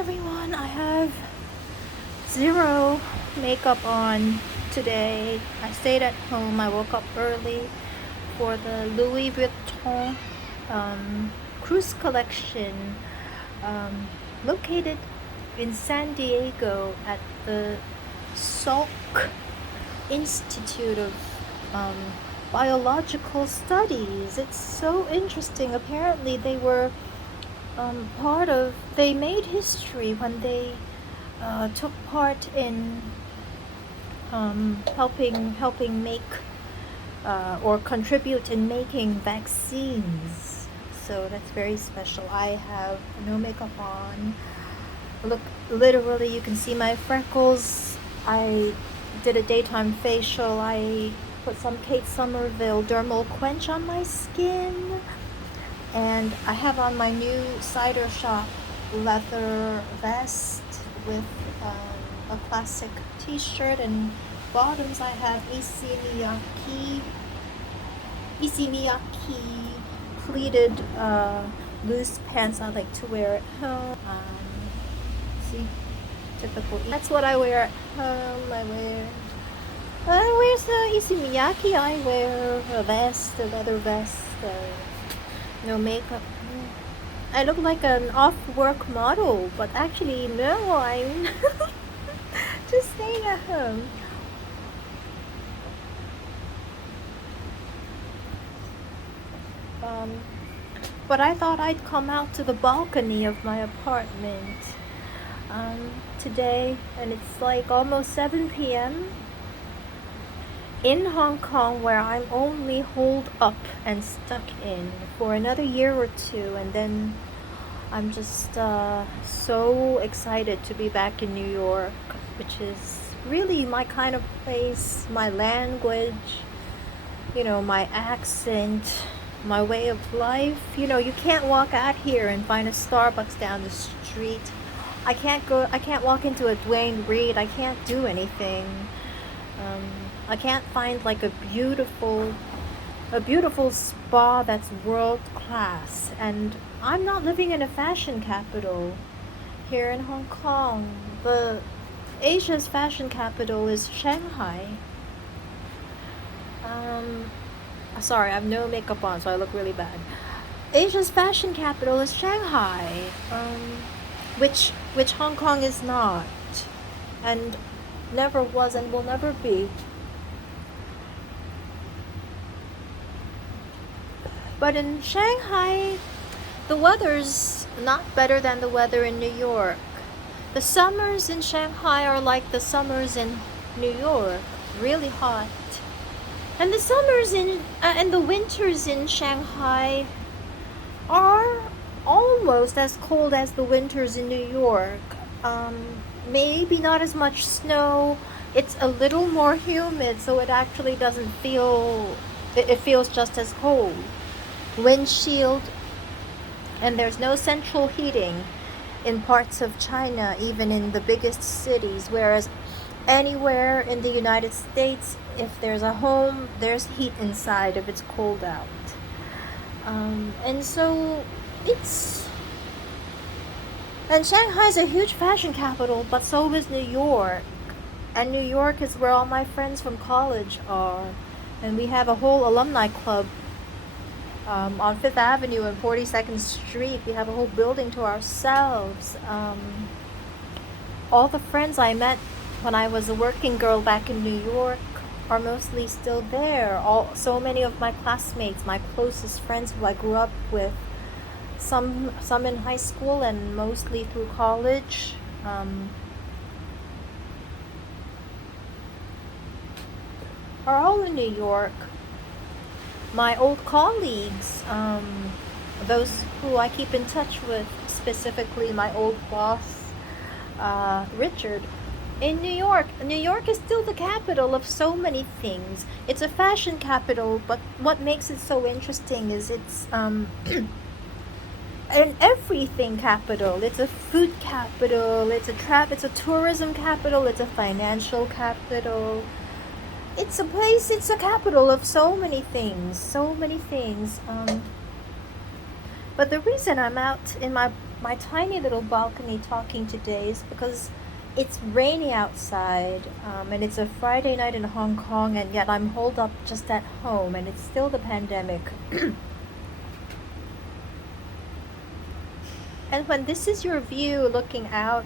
everyone, I have zero makeup on today. I stayed at home. I woke up early for the Louis Vuitton cruise collection located in San Diego at the Salk Institute of um, Biological Studies. It's so interesting. Apparently they made history when they took part in helping make or contribute in making vaccines. So that's very special. I have no makeup on. Look, literally, you can see my freckles. I did a daytime facial. I put some Kate Somerville dermal quench on my skin. And I have on my new cider shop leather vest with a classic t-shirt, and bottoms I have Isi pleated loose pants I like to wear at home. See, typical. That's what I wear at home. I wear the Isi I wear a vest, a leather vest. No makeup. I look like an off-work model, but actually no, I'm just staying at home. But I thought I'd come out to the balcony of my apartment today, and it's like almost 7 p.m. in Hong Kong, where I'm only holed up and stuck in for another year or two, and then I'm just so excited to be back in New York, which is really my kind of place, my language, my accent, my way of life. You can't walk out here and find a Starbucks down the street. I can't walk into a Dwayne Reed. I can't do anything. I can't find like a beautiful spa that's world class. And I'm not living in a fashion capital here in Hong Kong. Asia's fashion capital is Shanghai. Sorry, I have no makeup on, so I look really bad. Asia's fashion capital is Shanghai, which Hong Kong is not, and never was and will never be. But in Shanghai, the weather's not better than the weather in New York. The summers in Shanghai are like the summers in New York, really hot. And the summers and the winters in Shanghai are almost as cold as the winters in New York. Maybe not as much snow. It's a little more humid, so it actually doesn't feel, it feels just as cold. Windshield, and there's no central heating in parts of China, even in the biggest cities, whereas anywhere in the United States, if there's a home, there's heat inside if it's cold out. And Shanghai's a huge fashion capital, but so is New York. And New York is where all my friends from college are. And we have a whole alumni club on 5th Avenue and 42nd Street. We have a whole building to ourselves. All the friends I met when I was a working girl back in New York are mostly still there. So many of my classmates, my closest friends who I grew up with, some in high school and mostly through college, are all in New York. My old colleagues, those who I keep in touch with, specifically my old boss, Richard, in New York. New York is still the capital of so many things. It's a fashion capital, but what makes it so interesting is it's an everything capital. It's a food capital, it's a tourism capital, it's a financial capital. It's a capital of so many things. But the reason I'm out in my my tiny little balcony talking today is because it's rainy outside, and it's a Friday night in Hong Kong, and yet I'm holed up just at home, and it's still the pandemic. And when this is your view looking out,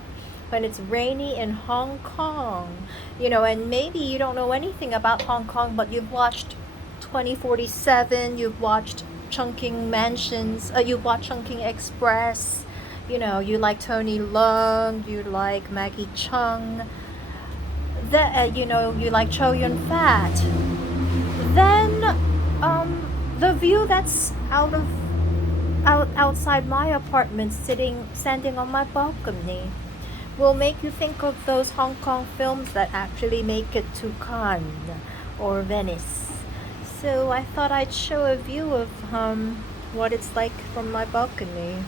when it's rainy in Hong Kong, and maybe you don't know anything about Hong Kong, but you've watched 2047, you've watched Chungking Mansions, you've watched Chungking Express, you like Tony Leung, you like Maggie Chung, you like Chow Yun Fat, then the view that's outside my apartment, standing on my balcony, will make you think of those Hong Kong films that actually make it to Cannes or Venice. So I thought I'd show a view of what it's like from my balcony,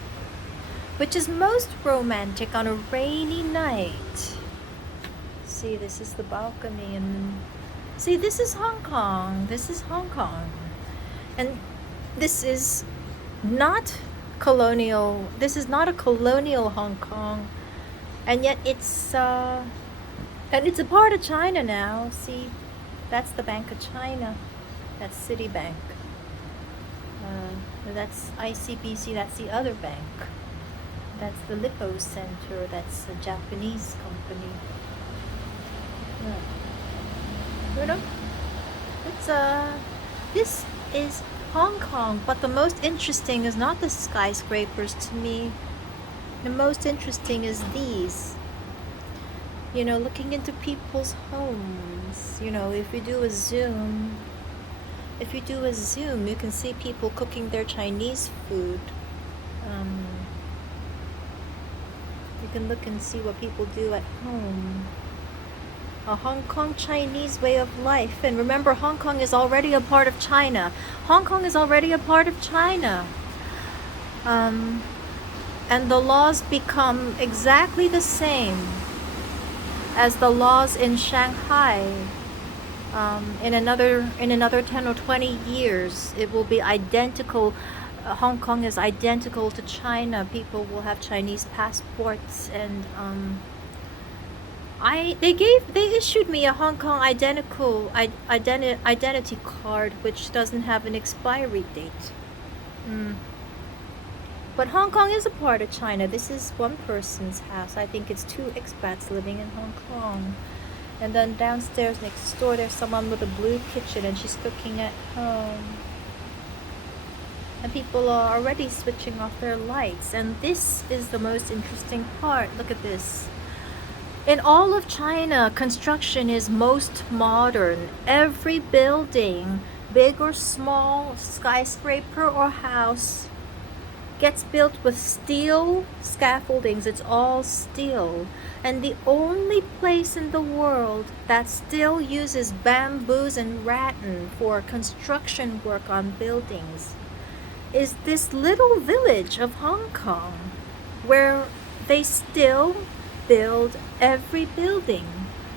which is most romantic on a rainy night. See, this is the balcony, and see, this is Hong Kong. This is Hong Kong, and this is not colonial. This is not a colonial Hong Kong, and yet it's a part of China now. See, that's the Bank of China. That's Citibank. That's ICBC. That's the other bank. That's the Lippo Center. That's a Japanese company. It's this is Hong Kong, but the most interesting is not the skyscrapers to me. The most interesting is these. Looking into people's homes. If you do a zoom, you can see people cooking their Chinese food. You can look and see what people do at home. A Hong Kong Chinese way of life. And remember, Hong Kong is already a part of China. Hong Kong is already a part of China. And the laws become exactly the same as the laws in Shanghai. In another 10 or 20 years, it will be identical. Hong Kong is identical to China. People will have Chinese passports, and they issued me a Hong Kong identity card, which doesn't have an expiry date. But Hong Kong is a part of China. This is one person's house. I think it's 2 expats living in Hong Kong. And then downstairs next door, there's someone with a blue kitchen, and she's cooking at home. And people are already switching off their lights. And this is the most interesting part. Look at this. In all of China, construction is most modern. Every building, big or small, skyscraper or house, gets built with steel scaffoldings. It's all steel. And the only place in the world that still uses bamboos and rattan for construction work on buildings is this little village of Hong Kong, where they still build every building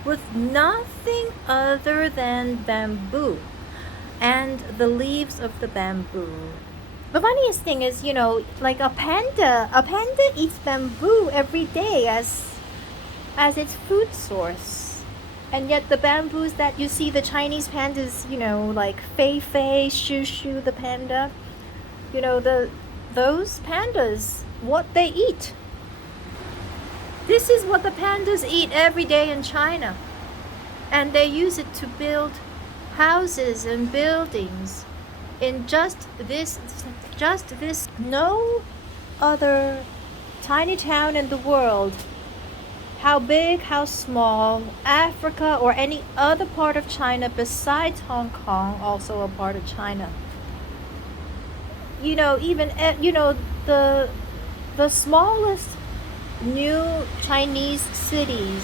with nothing other than bamboo and the leaves of the bamboo. The funniest thing is, like a panda eats bamboo every day as its food source. And yet the bamboos that you see, the Chinese pandas, like Fei Fei, Shu Shu, the panda, those pandas, what they eat. This is what the pandas eat every day in China. And they use it to build houses and buildings in just this. No other tiny town in the world, how big, how small, Africa or any other part of China besides Hong Kong, also a part of China. Even the smallest new Chinese cities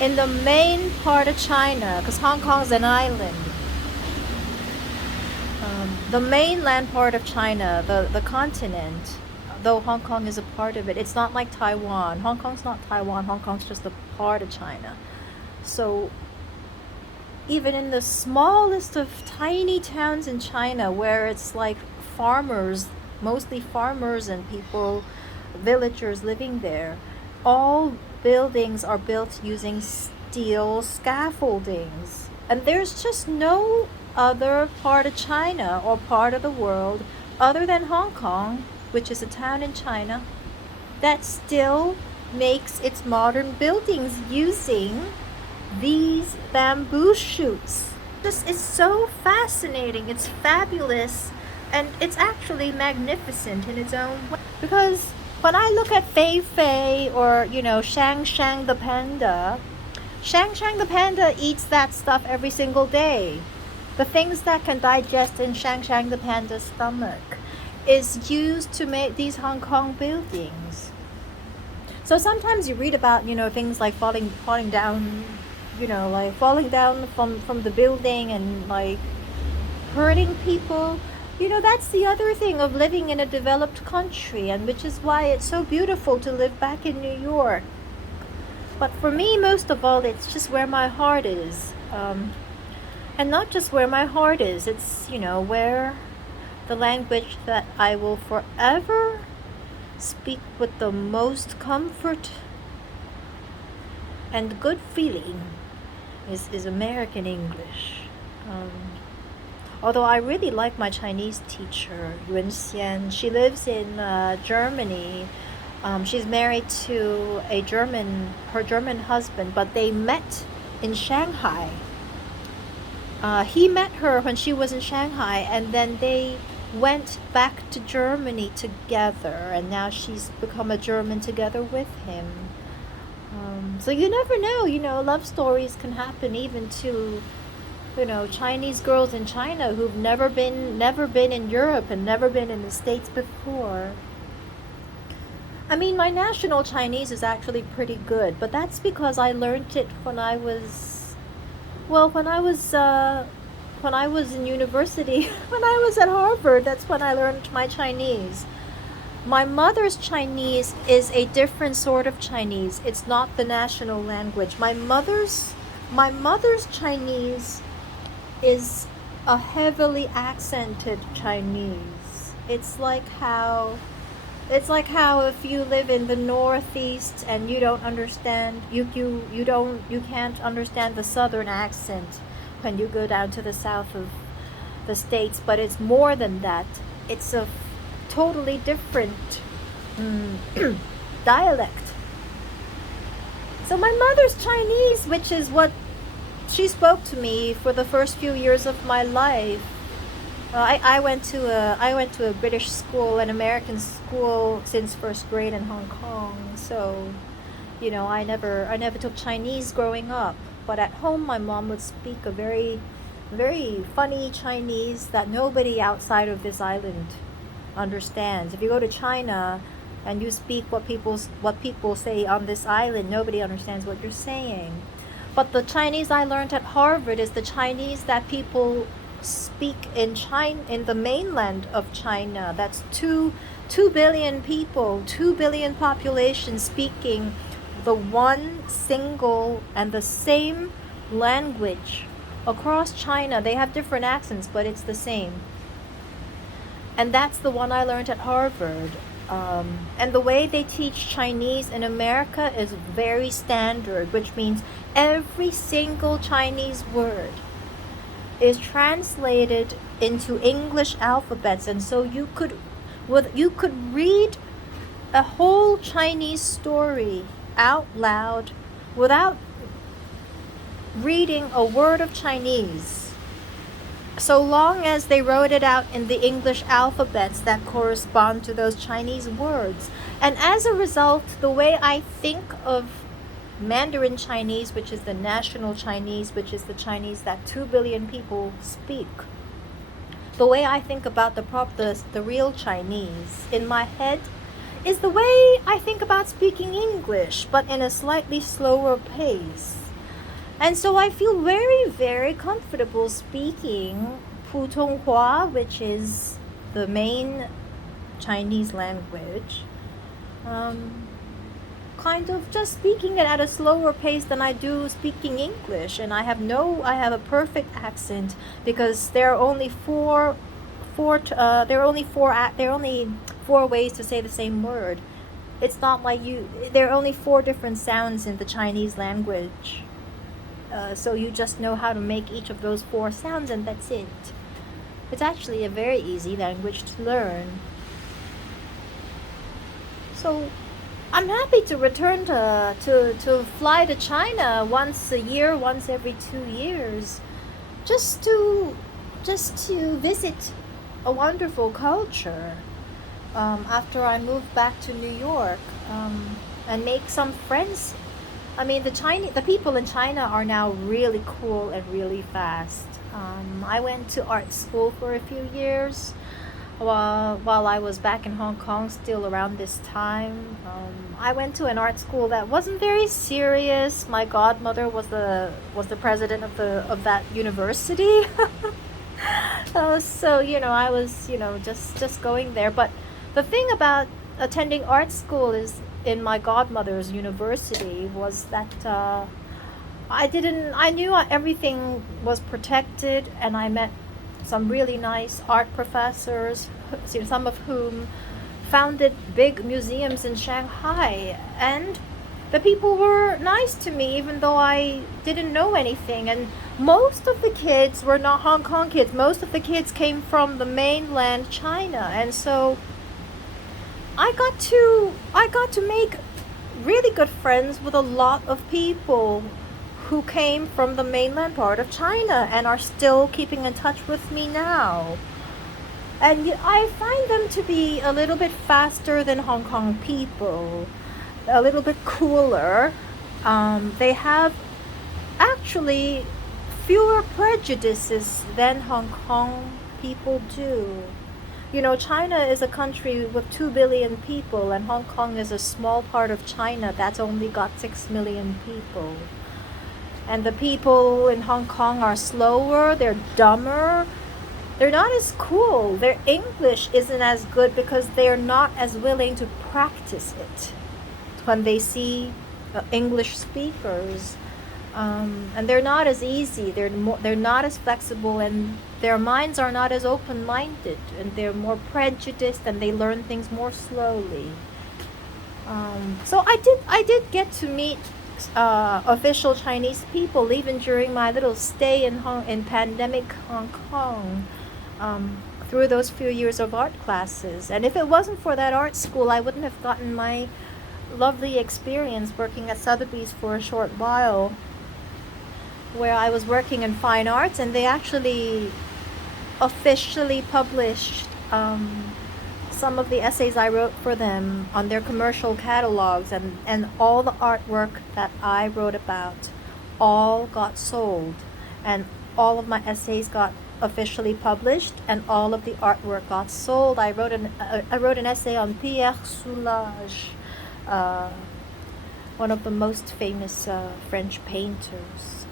in the main part of China, because Hong Kong's an island. The mainland part of China, the continent, though Hong Kong is a part of it, it's not like Taiwan. Hong Kong's not Taiwan. Hong Kong's just a part of China. So even in the smallest of tiny towns in China, where it's like farmers, mostly farmers, and people villagers living there. All buildings are built using steel scaffoldings. And there's just no other part of China or part of the world other than Hong Kong, which is a town in China, that still makes its modern buildings using these bamboo shoots. It's so fascinating, it's fabulous, and it's actually magnificent in its own way. Because when I look at Fei Fei or, Shang Shang the panda, Shang Shang the panda eats that stuff every single day. The things that can digest in Shang Shang the panda's stomach is used to make these Hong Kong buildings. So sometimes you read about, things like falling down, like falling down from the building and like hurting people. That's the other thing of living in a developed country, and which is why it's so beautiful to live back in New York. But for me, most of all, it's just where my heart is. And not just where my heart is, it's, where the language that I will forever speak with the most comfort and good feeling is American English. Although I really like my Chinese teacher, Yun Xian. She lives in Germany. She's married to her German husband, but they met in Shanghai. He met her when she was in Shanghai, and then they went back to Germany together, and now she's become a German together with him. So you never know, love stories can happen even to, Chinese girls in China who've never been in Europe and never been in the States before. I mean, my national Chinese is actually pretty good, but that's because I learned it when I was in university, when I was at Harvard. That's when I learned my Chinese. My mother's Chinese is a different sort of Chinese. It's not the national language. My mother's Chinese is a heavily accented Chinese. It's like how if you live in the Northeast and you don't understand, you can't understand the Southern accent when you go down to the south of the States. But it's more than that. It's a totally different dialect. So my mother's Chinese, which is what she spoke to me for the first few years of my life. I went to a British school, an American school, since first grade in Hong Kong. So, I never took Chinese growing up. But at home, my mom would speak a very, very funny Chinese that nobody outside of this island understands. If you go to China and you speak what people say on this island, nobody understands what you're saying. But the Chinese I learned at Harvard is the Chinese that people speak in the mainland of China. That's 2 billion people, 2 billion population speaking the one single and the same language across China. They have different accents, but it's the same. And that's the one I learned at Harvard. And the way they teach Chinese in America is very standard, which means every single Chinese word is translated into English alphabets, and so you could read a whole Chinese story out loud without reading a word of Chinese, so long as they wrote it out in the English alphabets that correspond to those Chinese words. And as a result, the way I think of Mandarin Chinese, which is the national Chinese, which is the Chinese that 2 billion people speak, the way I think about the real Chinese in my head is the way I think about speaking English, but in a slightly slower pace. And so I feel very, very comfortable speaking Putonghua, which is the main Chinese language. Kind of just speaking it at a slower pace than I do speaking English. And I have a perfect accent, because there are only four ways to say the same word. it's not like there are only four different sounds in the Chinese language. So you just know how to make each of those four sounds, and that's it. It's actually a very easy language to learn. So I'm happy to return to fly to China once a year, once every 2 years, just to visit a wonderful culture. After I moved back to New York, and make some friends. I mean, the people in China are now really cool and really fast. I went to art school for a few years while I was back in Hong Kong, still around this time. I went to an art school that wasn't very serious. My godmother was the president of that university. So I was just going there. But the thing about attending art school is in my godmother's university was that I knew everything was protected, and I met some really nice art professors, some of whom founded big museums in Shanghai, and the people were nice to me even though I didn't know anything. And most of the kids were not Hong Kong kids. Most of the kids came from the mainland China, and so I got to make really good friends with a lot of people who came from the mainland part of China and are still keeping in touch with me now. And I find them to be a little bit faster than Hong Kong people, a little bit cooler. They have actually fewer prejudices than Hong Kong people do. China is a country with 2 billion people, and Hong Kong is a small part of China that's only got 6 million people. And the people in Hong Kong are slower, they're dumber, they're not as cool. Their English isn't as good because they're not as willing to practice it when they see English speakers. And they're not as easy, they're not as flexible, and their minds are not as open-minded, and they're more prejudiced, and they learn things more slowly. So I did get to meet official Chinese people even during my little stay in pandemic Hong Kong, through those few years of art classes. And if it wasn't for that art school, I wouldn't have gotten my lovely experience working at Sotheby's for a short while, where I was working in fine arts, and they actually officially published some of the essays I wrote for them on their commercial catalogs, and all the artwork that I wrote about all got sold, and all of my essays got officially published, and all of the artwork got sold. I wrote an essay on Pierre Soulages, one of the most famous French painters,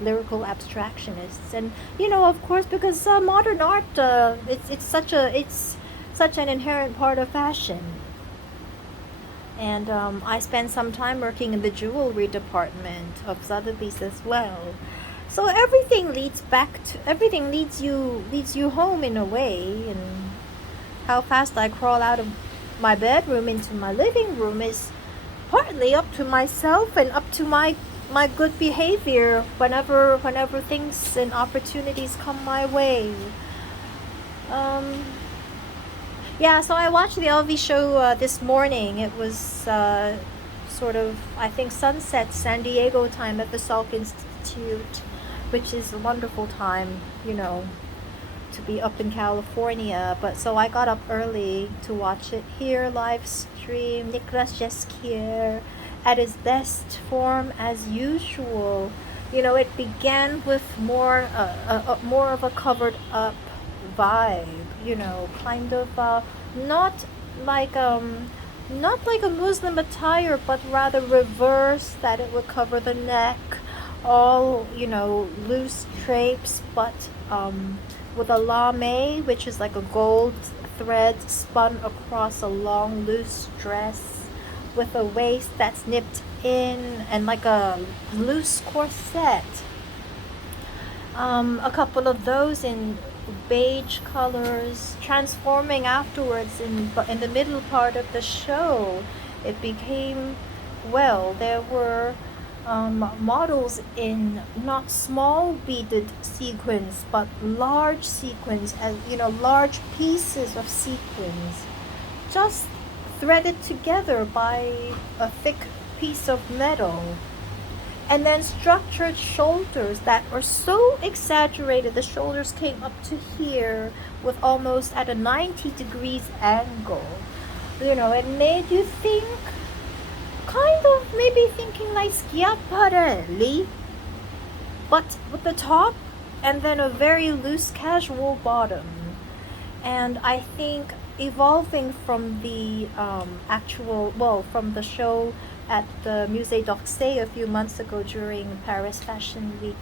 lyrical abstractionists. And of course, because modern art, it's such an inherent part of fashion. And I spent some time working in the jewelry department of Sotheby's as well. So everything leads you home in a way. And how fast I crawl out of my bedroom into my living room is partly up to myself and up to my good behavior whenever things and opportunities come my way. So I watched the LV show this morning. It was sort of, I think, sunset San Diego time at the Salk Institute, which is a wonderful time, to be up in California. But so I got up early to watch it here, live stream. Nicolas Jesquier at his best form as usual. It began with more of a covered up vibe, kind of not like a Muslim attire, but rather reverse, that it would cover the neck, all loose drapes, but with a lame, which is like a gold thread spun across a long loose dress, with a waist that's nipped in, and like a loose corset. A couple of those in beige colors, transforming afterwards in the middle part of the show. It became, well, there were models in not small beaded sequins but large sequins, as you know, large pieces of sequins just threaded together by a thick piece of metal, and then structured shoulders that were so exaggerated. The shoulders came up to here with almost at a 90 degrees angle. You know, it made you think, kind of maybe thinking like schiaparelli, but with the top and then a very loose casual bottom. And I think evolving from the from the show at the Musée d'Orsay a few months ago during Paris Fashion Week,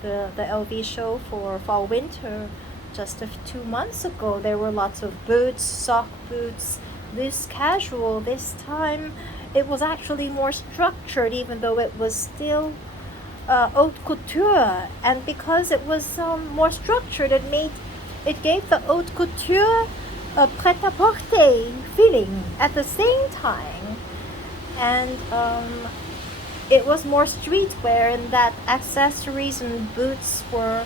the LV show for fall winter, just 2 months ago, there were lots of boots, sock boots, loose casual. This time it was actually more structured, even though it was still haute couture. And because it was more structured, it gave the haute couture a pret-à-porter feeling at the same time. And it was more streetwear in that accessories and boots were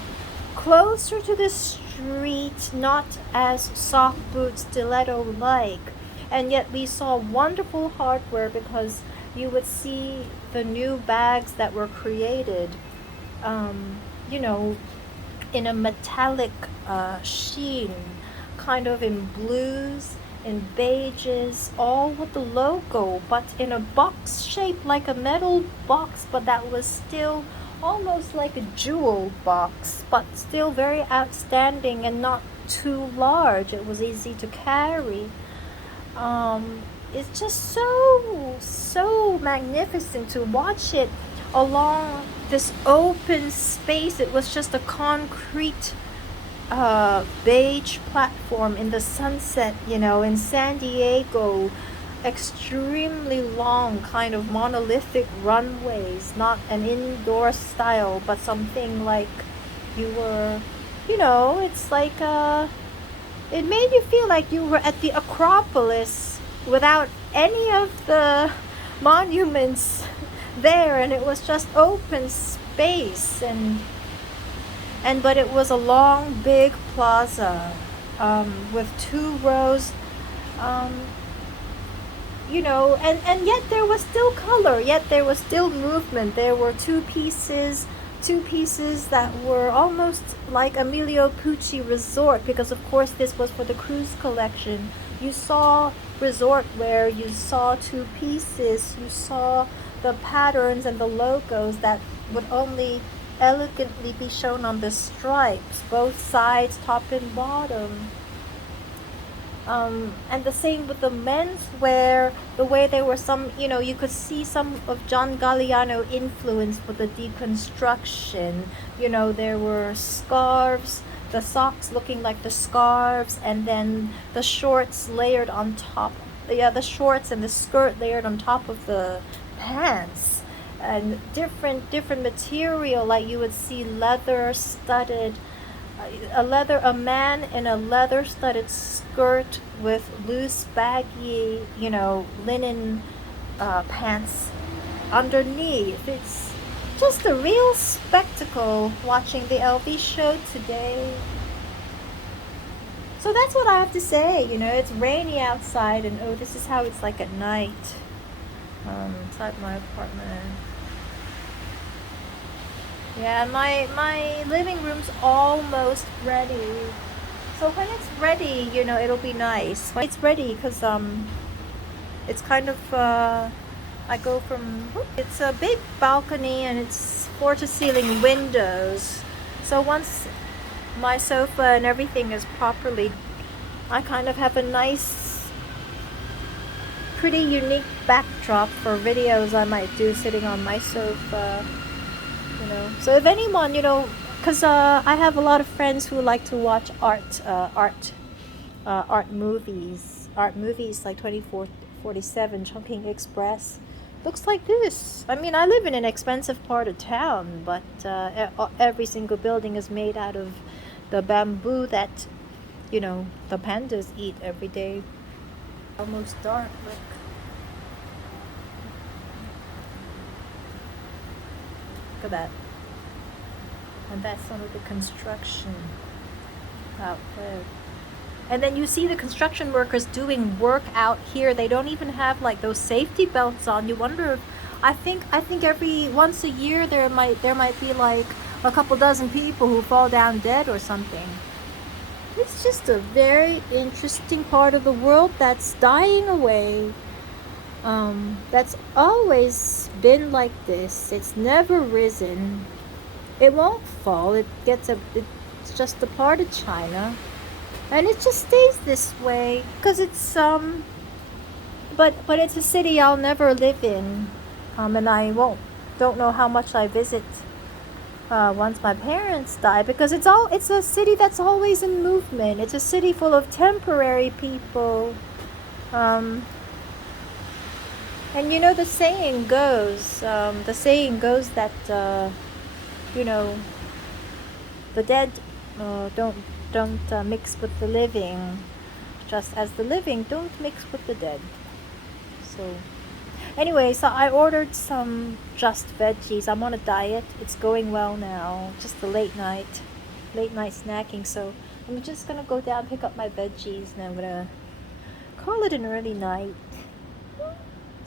closer to the street, not as sock boots, stiletto-like. And yet we saw wonderful hardware, because you would see the new bags that were created, you know, in a metallic sheen, kind of in blues, in beiges, all with the logo, but in a box shape, like a metal box, but that was still almost like a jewel box, but still very outstanding and not too large. It was easy to carry. It's just so magnificent to watch it along this open space. It was just a concrete beige platform in the sunset, you know, in San Diego. Extremely long, kind of monolithic runways, not an indoor style, but something like you were, you know, it's like it made you feel like you were at the Acropolis without any of the monuments there, and it was just open space, and but it was a long, big plaza with 2 rows, you know, and yet there was still color, yet there was still movement. There were two pieces that were almost like Emilio Pucci Resort, because of course this was for the cruise collection. You saw resort wear, you saw 2 pieces, you saw the patterns and the logos that would only elegantly be shown on the stripes, both sides, top and bottom. And the same with the men's wear, the way there were some, you know, you could see some of John Galliano influence with the deconstruction. You know, there were scarves, the socks looking like the scarves, and then the shorts layered on top. Yeah, the shorts and the skirt layered on top of the pants, and different material, like you would see leather studded, a man in a leather studded skirt with loose baggy, you know, linen pants underneath. It's just a real spectacle watching the LV show today. So that's what I have to say. You know, it's rainy outside, and oh, this is how it's like at night inside my apartment. Yeah, my living room's almost ready. So when it's ready, you know, it'll be nice. When it's ready, because it's kind of I go from, it's a big balcony and it's floor to ceiling windows. So once my sofa and everything is properly, I kind of have a nice, pretty unique backdrop for videos I might do sitting on my sofa. You know, so if anyone, you know, because I have a lot of friends who like to watch art movies like 24/47, Chungking Express. Looks like this. I mean, I live in an expensive part of town, but every single building is made out of the bamboo that, the pandas eat every day. Almost dark, look. Look at that. And that's some of the construction out there. And then you see the construction workers doing work out here. They don't even have like those safety belts on. You wonder if, I think every once a year there might be like a couple dozen people who fall down dead or something. It's just a very interesting part of the world that's dying away. That's always been like this. It's never risen. It won't fall. It's just a part of China, and it just stays this way because it's but it's a city I'll never live in, and I don't know how much I visit once my parents die, because it's a city that's always in movement. It's a city full of temporary people. And the saying goes that the dead don't mix with the living, just as the living don't mix with the dead. So anyway, so I ordered some just veggies. I'm on a diet. It's going well now. Just a late night snacking. So I'm just gonna go down, pick up my veggies, and I'm gonna call it an early night.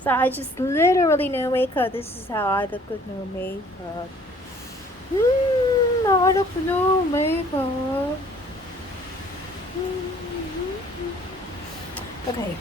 So I just literally no makeup. This is how I look with no makeup. I look with no makeup. Okay.